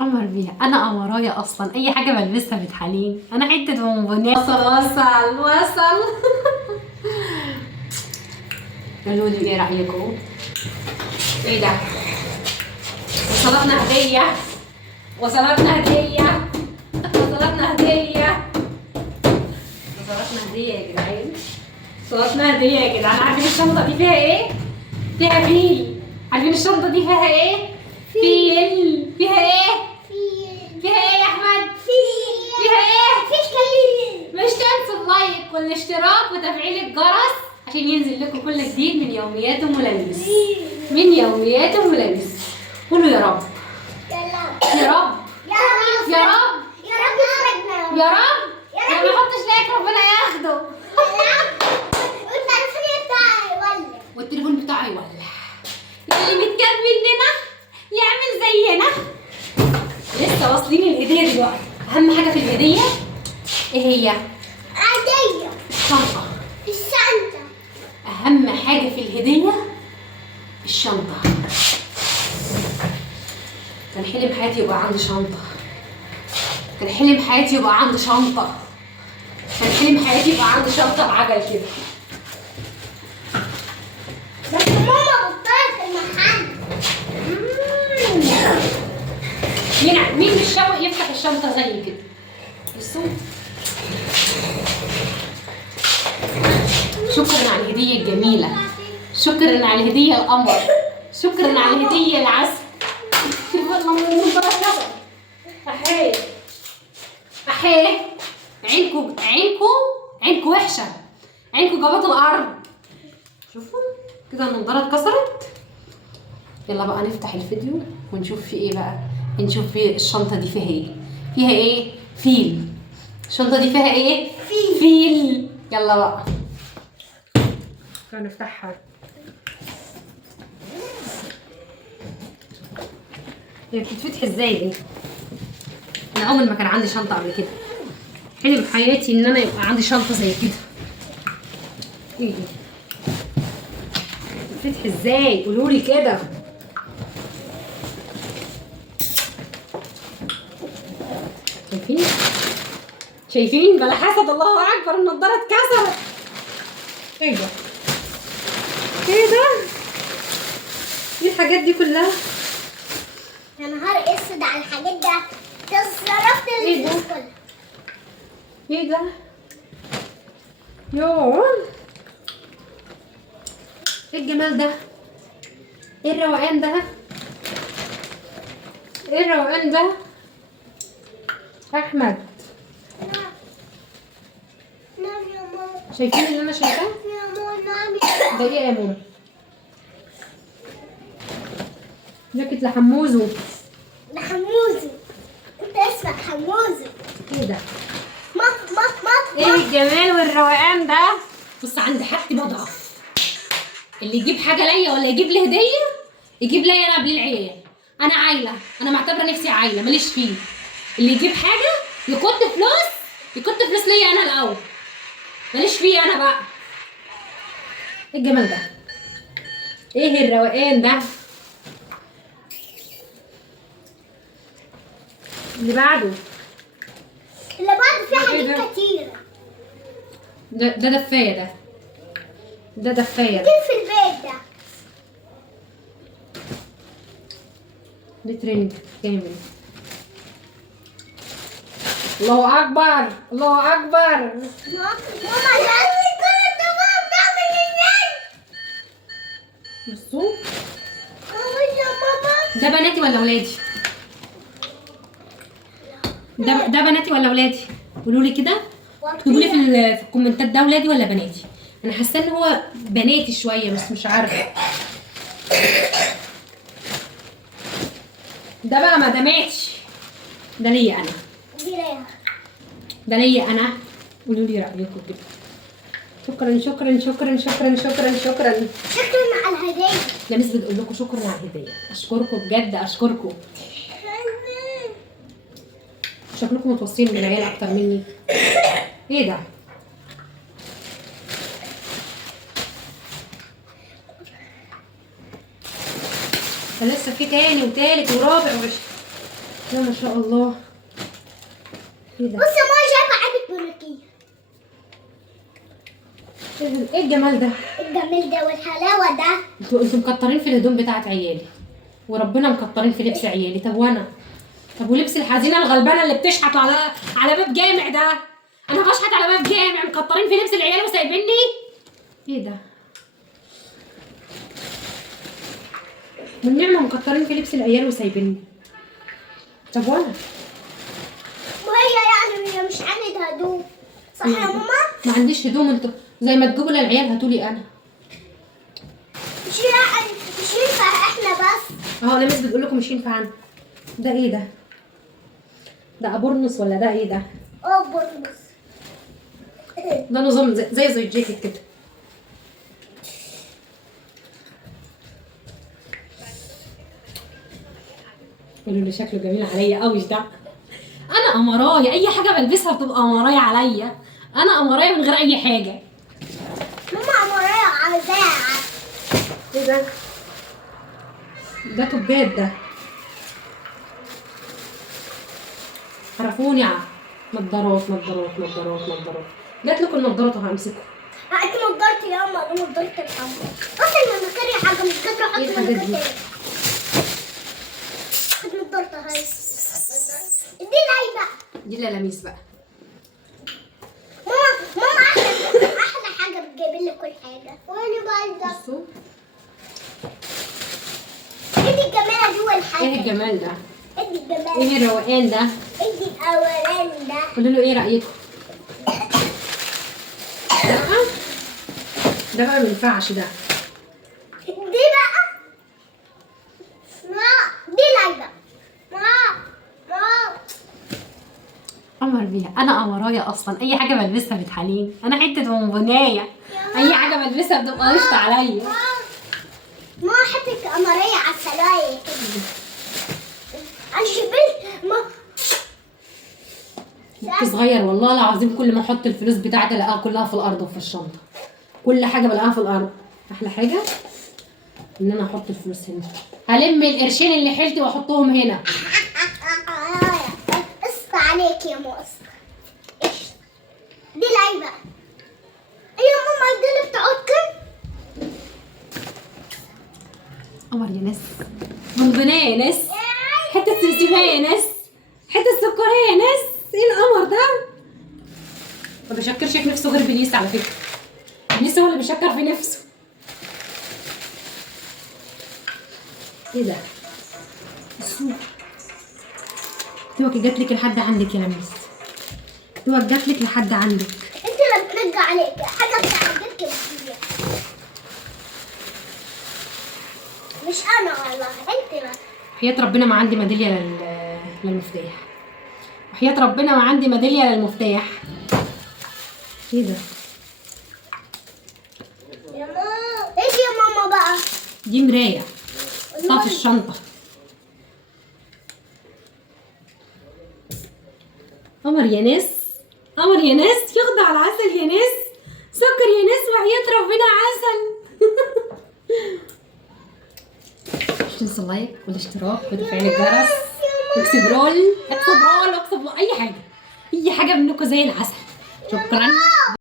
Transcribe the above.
قمر بيها، انا قمرايه اصلا، اي حاجه بلبسها بتحليني، انا حته بونبونات. وصل. قولوا لي ايه رايكم؟ ايه ده؟ وصلتنا هديه، وصلتنا هديه، وصلتنا هديه، وصلتنا هديه يا جدعان، وصلتنا هديه يا جدعان. عارفين الشنطه دي فيها ايه؟ فيها فيل. عارفين الشنطه دي فيها ايه؟ فيل. فيها ايه؟ فيها ايه يا احمد؟ فيها ايه؟ مش تنسوا اللايك والاشتراك وتفعيل الجرس عشان ينزل لكم كل جديد من يوميات ام لميس. من يوميات ام لميس. قولوا يا رب. يا رب. يا رب. يا رب. انا ما احطش لايك ربنا ياخده. والتليفون بتاعي يولع. اللي متكب مننا يعمل زينا. لسه واصلين الهديه دلوقتي. اهم حاجه في الهديه ايه هي؟ عادية. الشنطه. الشنطة. اهم حاجه في الهديه الشنطه. كان حلم حياتي يبقى عندي شنطه. كان حلم حياتي يبقى عندي شنطه. كان حلم حياتي يبقى عندي شنطه بعجل كده. بس ماما بطلت المحل. مين مش شوق يفتح الشنطه زي كده؟ بصوا. شكرا على الهديه الجميله، شكرا على الهديه القمر، شكرا على الهديه العسل. شوفوا النضاره كده. احيه احيه. عينكو وحشه، عينكو جابت الارض. شوفوا كده النضاره اتكسرت. يلا بقى نفتح الفيديو ونشوف فيه ايه بقى. نشوف فيه الشنطه دي فيها ايه. فيها ايه؟ فيل. الشنطه دي فيها ايه؟ فيل. يلا بقى تعالوا نفتحها. هي بتتفتح ازاي دي؟ انا اول ما كان عندي شنطه قبل كده. حلم حياتي ان انا يبقى عندي شنطه زي كده. ايه دي؟ بتتفتح ازاي؟ قولولي كده. شايفين بلا حسد الله اكبر النضاره اتكسرت. ايه ده؟ ايه ده؟ ايه الحاجات دي كلها؟ يا نهار اسود على الحاجات ده. تصرفت إيه ده؟ الفلوس كلها. ايه ده؟ يوه، ايه الجمال ده؟ ايه الروقان ده؟ ايه الروقان ده؟ احمد نعم يا ماما. شايفين اللي انا شايفاه؟ يا ماما نعم. ده ايه يا ماما؟ جاكيت لحموزو. ده حموزي. انت اسمك حموزي. ايه ده؟ ما ايه الجمال والروقان ده؟ بص عند حاجتي بضعف. اللي يجيب حاجه ليا ولا يجيب لي هديه يجيب ليا انا قبل العيال. انا عايله، انا معتبره نفسي عايله ماليش فيه. اللي يجيب حاجه يكت فلوس ليا انا الاول، ماليش فيه انا بقى. ايه الجمال ده؟ ايه الروقان ده؟ اللي بعده اللي بعد فيه إيه ده؟ حاجات كتيرة. ده دفايه. ده دفايه. كيف في البيت ده؟ ده ترند كامل. الله اكبر الله اكبر. ماما لازم كل الدماغ بتعمل ازاي؟ بصوا ماما يا ماما. ده بناتي ولا ولادي؟ ده بناتي ولا ولادي؟ قولوا لي كده، اكتبوا لي في الكومنتات ده ولادي ولا بناتي. انا حاسه ان هو بناتي شويه بس مش عارفه. ده بقى مداماتي. ده ليا انا. ده ليا انا. قولوا لي رايكم كده. شكرا شكرا شكرا شكرا شكرا شكرا. شكرا على الهدية. يا مس بتقول لكم شكرا على الهديه. اشكركم بجد اشكركم. شكلكم متوصين بالعيال اكتر مني. ايه ده؟ كان لسه في تاني وتالت ورابع لا ما شاء الله. ايه ده؟ بص يا ماما جايبه علبه بروكيه. ايه الجمال ده؟ الجمال ده والحلاوه ده. انتوا مكترين في الهدوم بتاعت عيالي، وربنا مكترين في لبس عيالي. طب وانا؟ طب ولبس الحزينه الغلبانه اللي بتشحت على باب جامع ده؟ انا بشحت على باب جامع، مكترين في لبس العيال وسايبيني؟ ايه ده؟ والنعمه مكترين في لبس العيال وسايبيني. طب وانا؟ وهي يعني هي مش عندها هدوم صح يا ماما؟ ما عنديش هدوم. انتوا زي ما تجيبوا للعيال هاتولي انا. مش ينفع احنا بس. اهو انا بتقول لكم مش ينفع انا. ده ايه ده؟ ده ابورنس ولا ده ايه ده؟ برنس. ده نظام زي الجاكيت كده. قولوا لي شكله جميل عليا قوي ده. انا قمرايه، اي حاجه بلبسها بتبقى قمرايه عليا. انا قمرايه من غير اي حاجه. ماما عمرية عايزاها. ايه ده؟ ده توبات ده. عرفوني نضارات نضارات نضارات نضارات. جات لكم النضارات وهمسكها. انت نضارتي يا ماما، انا نضارتي الحمراء. اصلا انا كاري حاجه مش قادره احط ايه الحاجات دي؟ خد نضارتي هاي. دي لعيبه. دي لميس بقى. ماما احلى حاجه بتجيب لي كل حاجه. وانا بقى ده. بصوا ادي الجمال جوه الحاجه. ايه الجمال ده؟ ادي الجمال. ايه الروقان ده؟ ادي الاولاني ده. قولوا له ايه رايكم؟ ده بقى ما ينفعش ده. دي بقى دي لعيبه. قمر بيها. انا قمرايه اصلا، اي حاجه بلبسها بتحليني. انا حته بونبونيه، اي حاجه بلبسها بتبقى قشطه عليا. ما حطك قمرية على السلاية كده. انا شبه كنت صغير والله العظيم كل ما احط الفلوس بتاعتي الاقيها كلها في الارض وفي الشنطه. كل حاجه بلاقيها في الارض. احلى حاجه ان انا احط الفلوس هنا. هلم القرشين اللي حيلتي واحطهم هنا. اسف عليك يا مصر. ايش دي لعيبه؟ ايوه ماما دي اللي بتعك. قمر يا ناس، بونبونيه يا ناس، حته سمسميه يا ناس، حته سكريه يا ناس. ايه القمر ده؟ ما بيشكرش في نفسه غير بليس على فكره. بليس هو اللي بيشكر في نفسه. ايه ده؟ السوق توك جات لك لحد عندك يا لميس. توك جات لك لحد عندك. انت اللي بترجع عليك حاجه بتعجبك كتير. مش انا والله انت بس. حياة ربنا ما عندي ميدالية للمفتاح. وحياة ربنا ما عندي ميدالية للمفتاح. ايه ده؟ يا ماما ايه دي يا ماما بقى؟ دي مراية حطها في الشنطة. قمر يا ناس، قمر يا ناس، يخضع على العسل يا ناس، سكر يا ناس، وحياة ربنا عسل. مش تنسوا اللايك والاشتراك وتفعيل الجرس واكسبرول اي حاجة، اي حاجة منكم زي العسل. شكرا.